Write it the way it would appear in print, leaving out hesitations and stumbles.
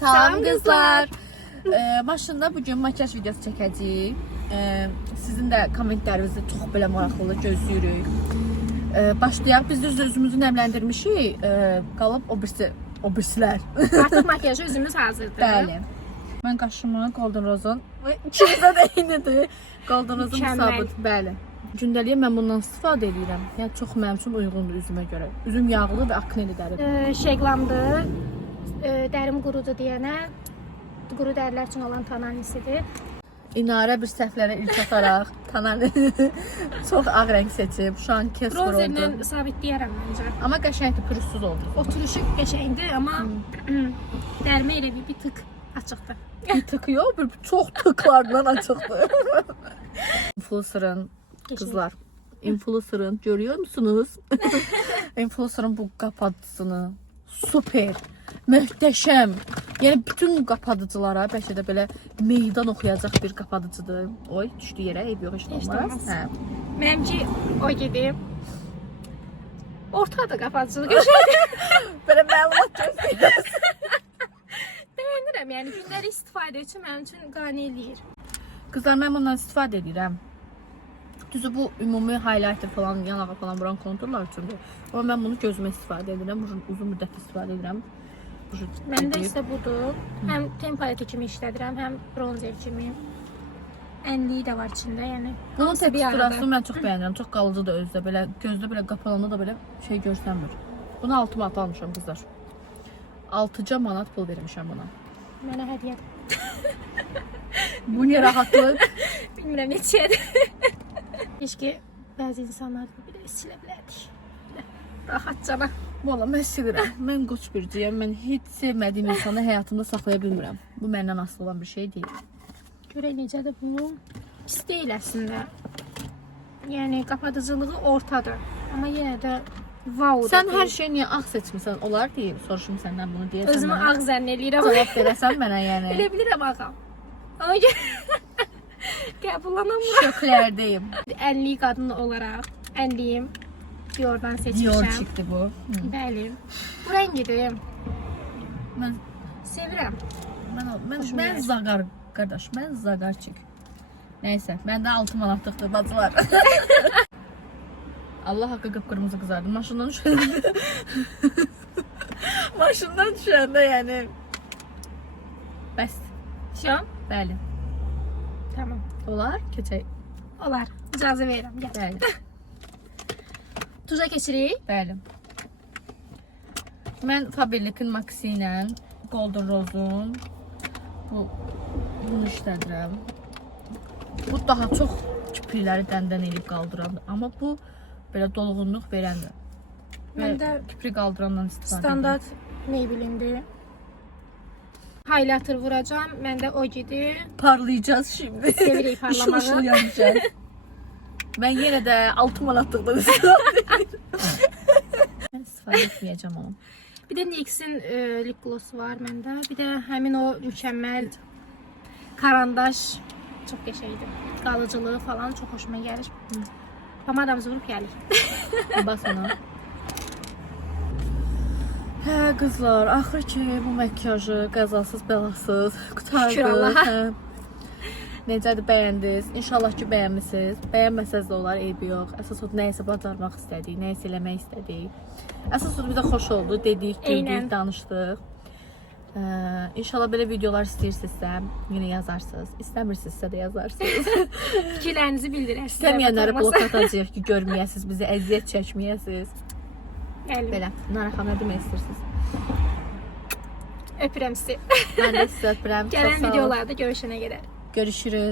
Salam kızlar. Maşında bugün makyaj videosu çəkəcəyik. Sizin də kommentlərinizi çox belə maraqlı gözləyirik. Başlayaq. Biz də özümüzü nəmləndirmişik. Qalıb o birisilər. Artıq makyajı özümüz hazırdır. Bəli. Mən qaşımı Golden Rose'un ikimizdə də eynidir. Golden Rose'un sabit. Bəli. Gündəliyə mən bundan istifadə edirəm. Yəni çox mənim üçün uyğundur üzümə görə. Üzüm yağlı və akneli dəridir. Şeqlamdı. Dərim qurudu deyənə quru dərilər üçün olan tananisidir. İnarə bir səhvlərə ilk ataraq çox ağ rəng seçib. Şu an kesper oldu. Bronzerlə sabitləyərəm məncə. Amma qəşəngdir, pürüzsüz oldu. Oturuşu qəşəngdir, amma dərimə elə bir tık açıqdır. Bir tık yox, bir çox tıklardan açıqdır. Influencer'ın kızlar, influencer'ın görüyor musunuz? Influencer'ın bu kapatıcısını süper, möhtəşəm. Yəni bütün kapatıcılara bəlkə də belə meydan oxuyacaq bir kapatıcıdır. Oy, düşdü yerə, eyb yox, heç olmaz. Hə. Mənimki o gibi ortada kapatıcılık qəşəngdir. Belə məlumat gözləyirsən. Bəyənirəm, yəni günləri istifadə üçün mənim üçün qane eləyir. Kızlar, mən bundan istifadə edirəm. Düzü bu ümumi highlighter falan, yanağa falan vuran konturlar üçündür. Amma mən bunu gözümə istifadə edirəm. Uzun müddət istifadə edirəm. Məndə isə budur. Həm ten paleti kimi işlədirəm, həm bronzer kimi. Ənliyi də var içində, yəni. Bunun teksturasını mən çox bəyənirəm. Çox qalıcı da özdə. Belə gözdə belə qapananda da belə şey görsənmir. Bunu 6 manat almışam kızlar. 6 manat pul vermişəm buna. Mənə hədiyyədir. Bu ne rahatlıq? Bilmirəm neçədir. Keşke bəzi insanlar bir silə bilərdik. Rahatcana. Valla mən silirəm. Mən qoç birciyəm. Mən heç sevmədiyim insanı həyatımda saxlaya bilmirəm. Bu məndən asılı olan bir şey deyil. Görək necədir bu. Pis deyil əslində. Yəni qapadıcılığı ortadır. Amma yenə də wow. Sən hər şeyi niyə ağ seçmirsən? Olar deyil. Soruşum səndən bunu deyəsən. Özümü ağ zənn eləyirəm. Cavab verəsən mənə yəni. Elə bilirəm ağam. Amma qəbullanamam. Şöklərdəyim. 50 qadın olaraq ənliyim. Dior'dan seçmişəm. Dior çıxdı bu. Bəli. Bu rəngidir. Mən Sevirəm. mən zaqar qardaş, mən zaqarçık. Nəysə, məndə 6 manatlıqdır bacılar. Allah haqqı qıpqırmızı qızardı. Maşından düşəndə. Maşından düşəndə yəni. Bəs. Şam? Bəli. Tamam. Olar, keçək. Olar. İcazə verirəm. Gəl. Bəli. Tuza keçirik. Bəli. Mən Faberlic'in Maxi ilə Golden Rose'un bunu işlədirəm. Bu daha çox kiprikləri dəndən elib qaldırandır. Amma bu belə dolğunluq verəndir. Mən də kiprik qaldırandan istifadə standart Maybelline'dir. Highlighter vuracağım. Məndə o gidir. Parlayacağız şimdi. Sevirik parlamağı. Işıl yanacaq. Mən yenə də 6 manatlıqdan istifadə edirəm. Mən istifadə etməyəcəm onu. Bir də NYX'in lip glossu var məndə. Bir də həmin o mükəmməl karandaş çox qəşəngdir. Qalıcılığı falan çox xoşuma gəlir. Pomadamızı vurup gəlir. Bas ona. Hə qızlar, axır ki bu makyajı qəzasız bəlasız qutardı. Şükür Allaha. Necədir, bəyəndiniz? İnşallah ki bəyənmisiniz. Bəyənməsəz də olar, eybi yox. Əsas odur nəyisə bacarmaq istədik, nəyisə eləmək istədik. Əsas odur bizə xoş oldu, dedik, güldük, danışdıq. İnşallah belə videolar istəyirsinizsə yenə yazarsınız. İstəmirsinizsə də yazarsınız. Fikirlərinizi bildirərsiniz. İstəməyənləri blok atacağıq ki, görməyəsiniz, bizi əziyyət çəkməyəsiniz. Belə, Nara xanım, nə demək istəyirsiniz? Öpürəm sizi. Mən də sizə öpürəm. Gələn videolarda görüşənə qədər. Görüşürüz.